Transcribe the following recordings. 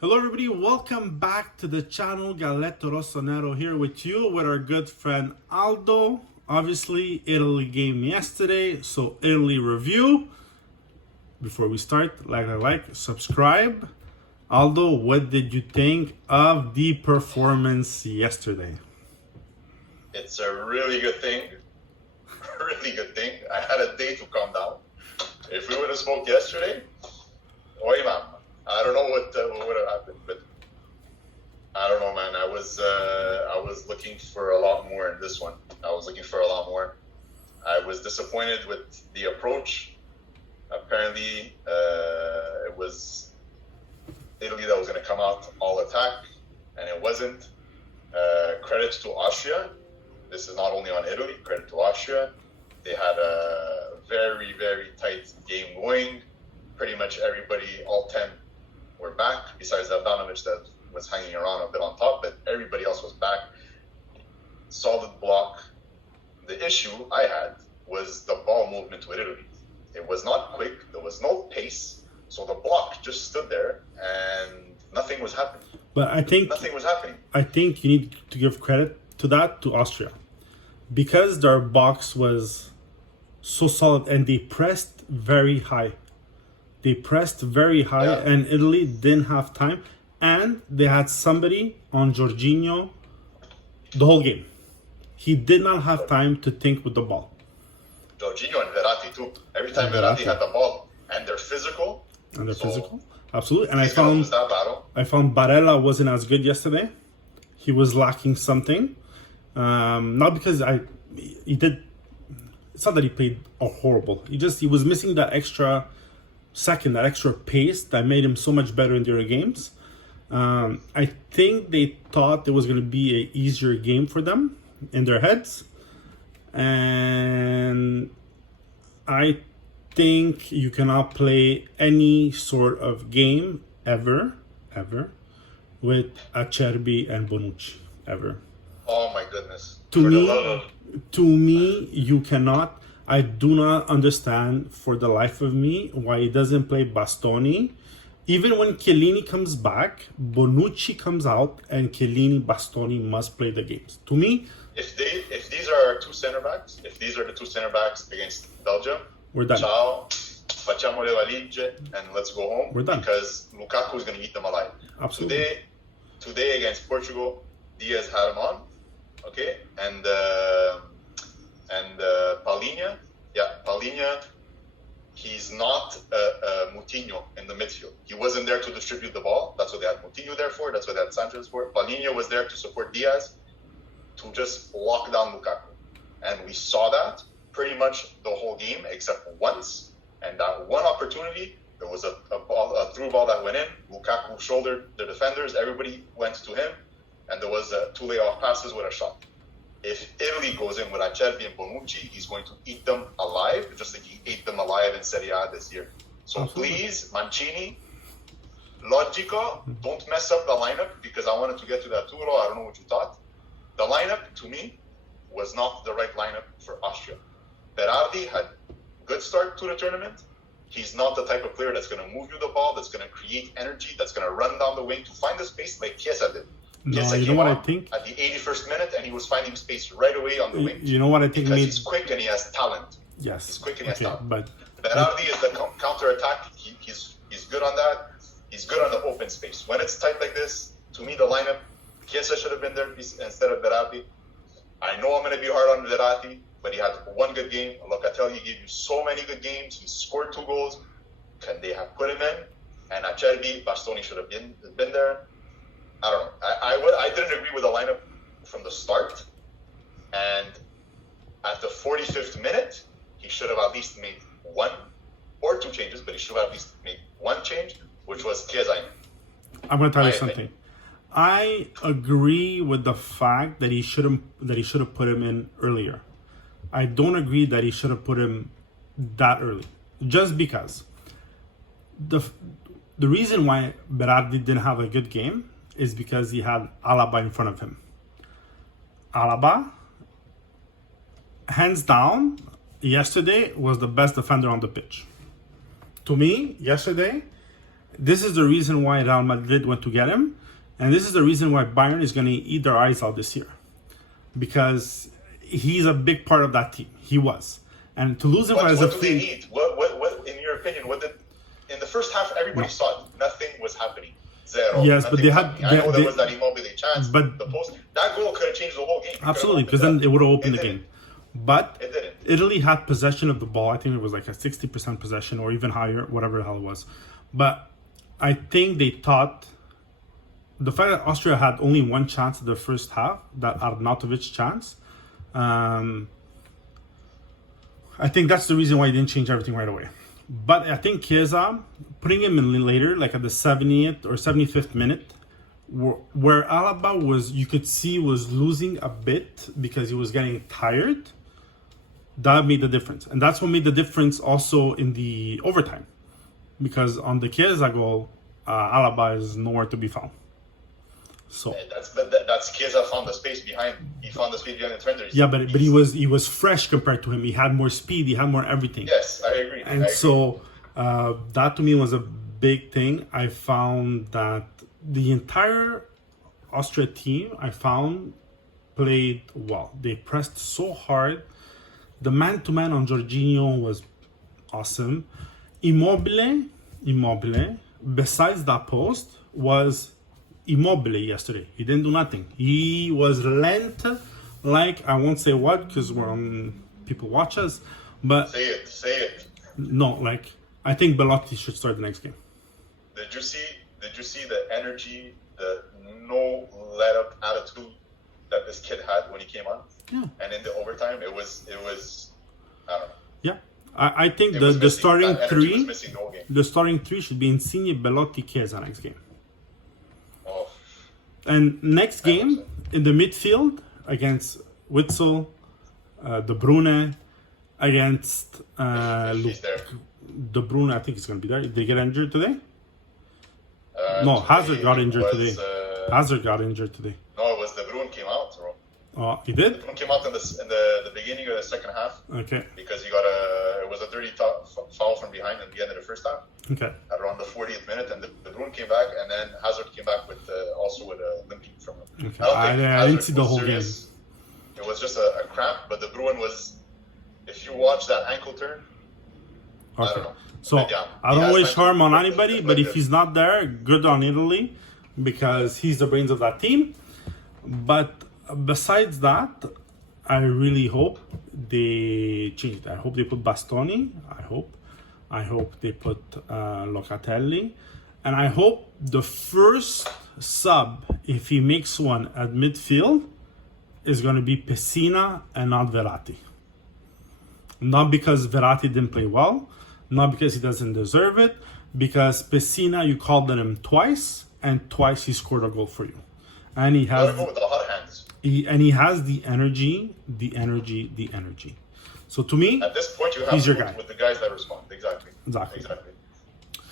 Hello everybody, welcome back to the channel. Galletto Rossonero here with you with our good friend Aldo. Obviously, Italy game yesterday, so Italy review. Before we start, like, subscribe. Aldo, what did you think of the performance yesterday? It's a really good thing. Really good thing. I had a day to calm down. If we would have spoke yesterday, oy man, I don't know what would have happened, but I don't know, man. I was looking for a lot more in this one. I was looking for a lot more. I was disappointed with the approach. Apparently, it was Italy that was going to come out all attack, and it wasn't. Credit to Austria. This is not only on Italy. Credit to Austria. They had a very, very tight game going. Pretty much everybody, all 10, were back, besides Ivanovic that was hanging around a bit on top, but everybody else was back. Solid block. The issue I had was the ball movement with Italy. It was not quick. There was no pace. So the block just stood there and nothing was happening. But Nothing was happening. I think you need to give credit to that to Austria. Because their box was so solid and they pressed very high. And Italy didn't have time. And they had somebody on Jorginho the whole game. He did not have time to think with the ball. Jorginho and Verratti too. Every time Verratti had the ball, and they're physical. Absolutely. And I he's gonna lose that battle. found Barella wasn't as good yesterday. He was lacking something. Not because he did. It's not that he played horrible. He was missing that extra second, that extra pace that made him so much better in their games. I think they thought it was going to be an easier game for them in their heads. And I think you cannot play any sort of game ever with Acerbi and Bonucci, ever. Oh my goodness. To me, you cannot. I do not understand for the life of me why he doesn't play Bastoni. Even when Chiellini comes back, Bonucci comes out and Chiellini, Bastoni must play the games. To me, if these are two center backs, if these are the two center backs against Belgium, we're done. Ciao, facciamo le valigie, and let's go home. We're done. Because Lukaku is going to eat them alive. Absolutely. Today against Portugal, Diaz had him on, okay, and Paulinho, he's not Moutinho in the midfield. He wasn't there to distribute the ball. That's what they had Moutinho there for. That's what they had Sanchez for. Paulinho was there to support Diaz, to just lock down Lukaku. And we saw that pretty much the whole game, except once. And that one opportunity, there was a through ball that went in. Lukaku shouldered the defenders. Everybody went to him. And there was two layoff passes with a shot. If Italy goes in with Acerbi and Bonucci, he's going to eat them alive, just like he ate them alive in Serie A this year. So please, Mancini, logico, don't mess up the lineup, because I wanted to get to that too. I don't know what you thought. The lineup, to me, was not the right lineup for Austria. Berardi had good start to the tournament. He's not the type of player that's going to move you the ball, that's going to create energy, that's going to run down the wing to find the space like Chiesa did. No, you know what I think? At the 81st minute, and he was finding space right away on the wing. You know what I think? Because he's quick and he has talent. Yes. He's quick and he has talent. But Berardi is the counter-attack. He's good on that. He's good on the open space. When it's tight like this, to me, the lineup, Chiesa should have been there instead of Berardi. I know I'm going to be hard on Verratti, but he had one good game. Locatelli gave you so many good games. He scored 2 goals. Can they have put him in? And Acerbi, Bastoni should have been there. I don't know. I didn't agree with the lineup from the start. And at the 45th minute, he should have at least made 1 or 2 changes, but he should have at least made 1 change, which was Chiesa. I'm going to tell you something. I agree with the fact that he should have put him in earlier. I don't agree that he should have put him that early. Just because the reason why Berardi didn't have a good game is because he had Alaba in front of him. Alaba, hands down, yesterday was the best defender on the pitch. To me, yesterday, this is the reason why Real Madrid went to get him, and this is the reason why Bayern is going to eat their eyes out this year, because he's a big part of that team. He was, and to lose him as a what do they need? What, in your opinion, what did in the first half? Everybody saw it. Nothing was happening. Zero. Yes, but they had. I know there was that Immobile chance, but the post that goal could have changed the whole game. Absolutely, because then it would have opened the didn't. game. But It didn't. Italy had possession of the ball. I think it was like a 60% possession or even higher, whatever the hell it was. But I think they thought the fact that Austria had only one chance in the first half, that Arnautovic chance, I think that's the reason why he didn't change everything right away. But I think Chiesa, putting him in later, like at the 70th or 75th minute, where Alaba was, you could see, was losing a bit because he was getting tired. That made the difference. And that's what made the difference also in the overtime. Because on the Chiesa goal, Alaba is nowhere to be found. So that's Chiesa found the space behind. He found the space behind the defenders. yeah, but he was fresh compared to him. He had more speed. He had more everything. Yes, I agree. And so that to me was a big thing. I found that the entire Austria team, played well. They pressed so hard. The man-to-man on Jorginho was awesome. Immobile, besides that post, was Immobile yesterday. He didn't do nothing. He was lent, like, I won't say what, because we're on, people watch us, but... Say it. No, like, I think Belotti should start the next game. Did you see the energy, the no let-up attitude that this kid had when he came on? Yeah. And in the overtime, it was I don't know. Yeah. I think It was the missing. starting That energy was three, missing the whole game. the starting three should be Insigne, Belotti, Chiesa next game. Oh, And next game, in the midfield, against Witzel, De Bruyne, against he's there. De Bruyne, I think he's going to be there. Did he get injured today? No, Today Hazard got injured was, today. Hazard got injured today. No, it was De Bruyne came out, bro. Oh, he did? De Bruyne came out in the beginning of the second half Okay. because he got it was a dirty foul from behind at the end of the first half Okay. at around the 40th minute, and De Bruyne came back, and then Hazard came back with also with a limping from him. Okay. I I Hazard didn't see the was whole serious. It was just a cramp, but De Bruyne was. If you watch that ankle turn, I Okay. don't know. So, But yeah, I he don't has wish time harm to on play anybody, good. but if he's not there, good on Italy, because he's the brains of that team. But besides that, I really hope they change it. I hope they put Bastoni. I hope they put Locatelli. And I hope the first sub, if he makes one at midfield, is going to be Pessina and not Verratti. Not because Verratti didn't play well, not because he doesn't deserve it, because Pessina, you called on him twice, and twice he scored a goal for you. And he has... Gotta go with the hot hands. He has the energy. So to me, At this point, you have he's to your go guy. with the guys that respond. Exactly.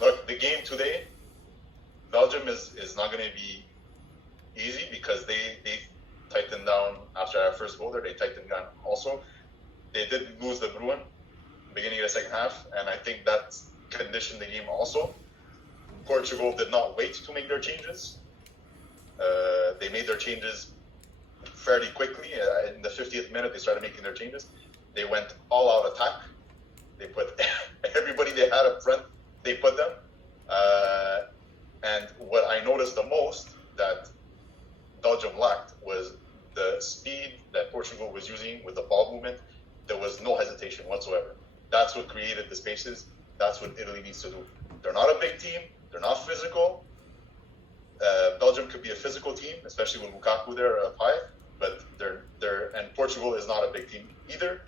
Look, the game today, Belgium is not going to be easy because they tightened down after our first goal there. They tightened down also. They did lose De Bruyne beginning of the second half, and I think that conditioned the game also. Portugal did not wait to make their changes. They made their changes fairly quickly. In the 50th minute, they started making their changes. They went all-out attack. They put everybody they had up front, they put them. And what I noticed the most that Belgium lacked was the speed that Portugal was using with the ball movement. There was no hesitation whatsoever. That's what created the spaces. That's what Italy needs to do. They're not a big team. They're not physical. Belgium could be a physical team, especially with Lukaku there up high. But and Portugal is not a big team either.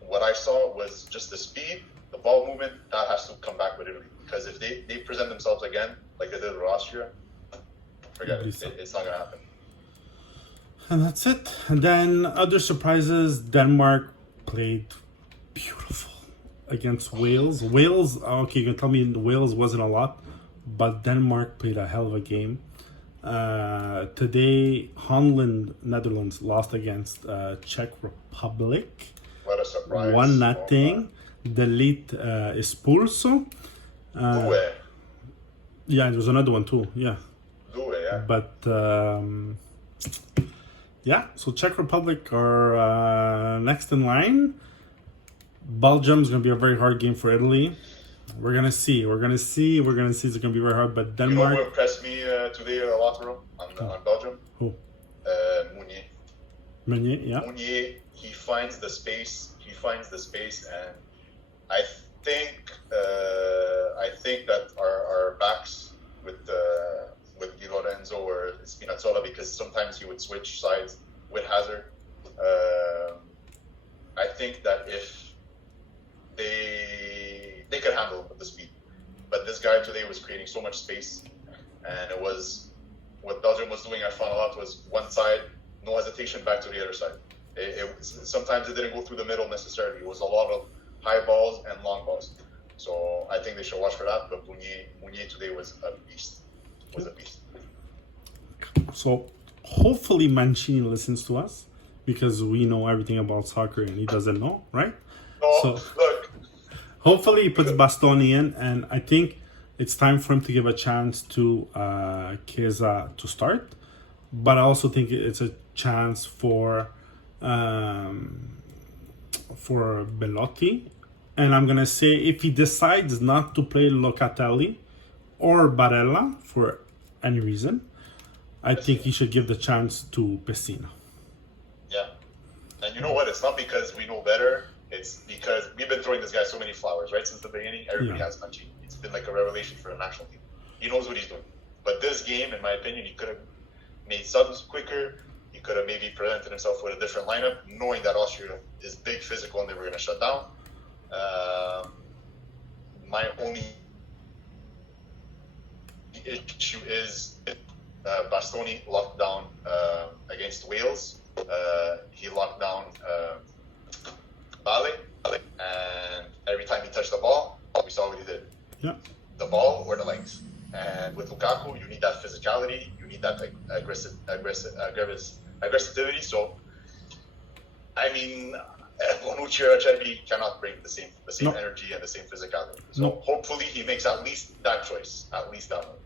What I saw was just the speed, the ball movement. That has to come back with Italy, because if they present themselves again like they did with Austria, forget it. It's not gonna happen. and that's it. And then other surprises, Denmark played beautiful against Wales. Wales, okay, you can tell me Wales wasn't a lot, but Denmark played a hell of a game. Today, Holland, Netherlands lost against Czech Republic. What a surprise. 1-0. Delete expulso. Yeah, there was another one too. Yeah. Due, yeah. But yeah, so Czech Republic are next in line. Belgium's gonna be a very hard game for Italy. We're gonna see. It's gonna be very hard. But You know Denmark. who impressed me today a lot, bro, on Belgium? Who? Mounier. Meunier, yeah. Mounier, he finds the space, and I think that our backs with Di Lorenzo or Spinazzola, because sometimes he would switch sides with Hazard. I think that if they could handle him with the speed, but this guy today was creating so much space, and it was what Belgium was doing. I found out was one side, no hesitation, back to the other side. Sometimes it didn't go through the middle necessarily. It was a lot of high balls and long balls. So I think they should watch for that. But Mounier today was a beast. So hopefully Mancini listens to us, because we know everything about soccer and he doesn't know, right? No, So look. hopefully he puts Bastoni in, and I think it's time for him to give a chance to Chiesa to start. But I also think it's a chance for Belotti. And I'm gonna say, if he decides not to play Locatelli or Barella for any reason, I think he should give the chance to Pessina. Yeah. And you know what? It's not because we know better. It's because we've been throwing this guy so many flowers, right? Since the beginning, everybody has Mancini. It's been like a revelation for the national team. He knows what he's doing. But this game, in my opinion, he could have made subs quicker. He could have maybe presented himself with a different lineup, knowing that Austria is big, physical, and they were going to shut down. My only issue is Bastoni locked down against Wales. He locked down Bale, and every time he touched the ball, we saw what he did. Yeah. The ball or the legs. And with Lukaku, you need that physicality, you need that aggressivity. So, I mean, Bonucci or Acerbi cannot bring the same No. energy and the same physicality. So No. hopefully he makes at least that choice, at least that one.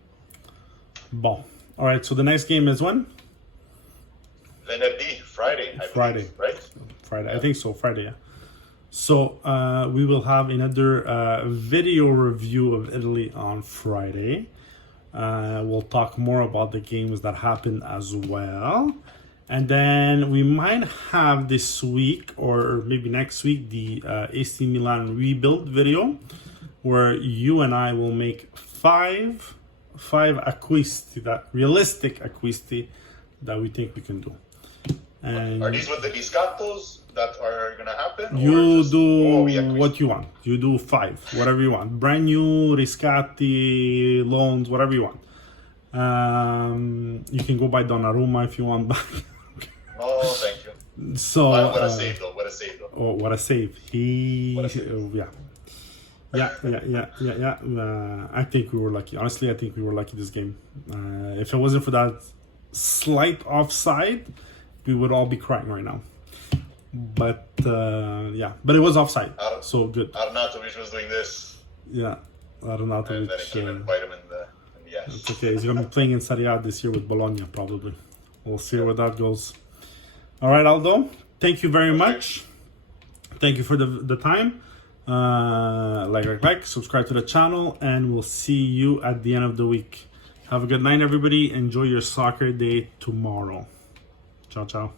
Bon. All right. So the next game is when? Venerdì, Friday, I Friday. believe, right? Friday. I think so. Friday. Yeah. So we will have another video review of Italy on Friday. We'll talk more about the games that happened as well. And then we might have this week or maybe next week the AC Milan rebuild video, where you and I will make five acquisti, that realistic acquisti that we think we can do. And Are these with the Riscattos that are going to happen? you do acquisti? what you want. You do 5, whatever you want. Brand new, riscatti, loans, whatever you want. You can go buy Donnarumma if you want back. No, thank you. So What a save, though. oh, what a save! What a save. Yeah. I think we were lucky. Honestly, I think we were lucky this game. If it wasn't for that slight offside, we would all be crying right now. But but it was offside, so good. Arnautovic was doing this, Yeah, Arnautovic. and then it came and bite him in the ass. It's okay. He's gonna be playing in Serie A this year with Bologna, probably. We'll see where that goes. All right, Aldo. Thank you very much. Thank you for the time. Like, subscribe to the channel, and we'll see you at the end of the week. Have a good night, everybody. Enjoy your soccer day tomorrow. Ciao, ciao.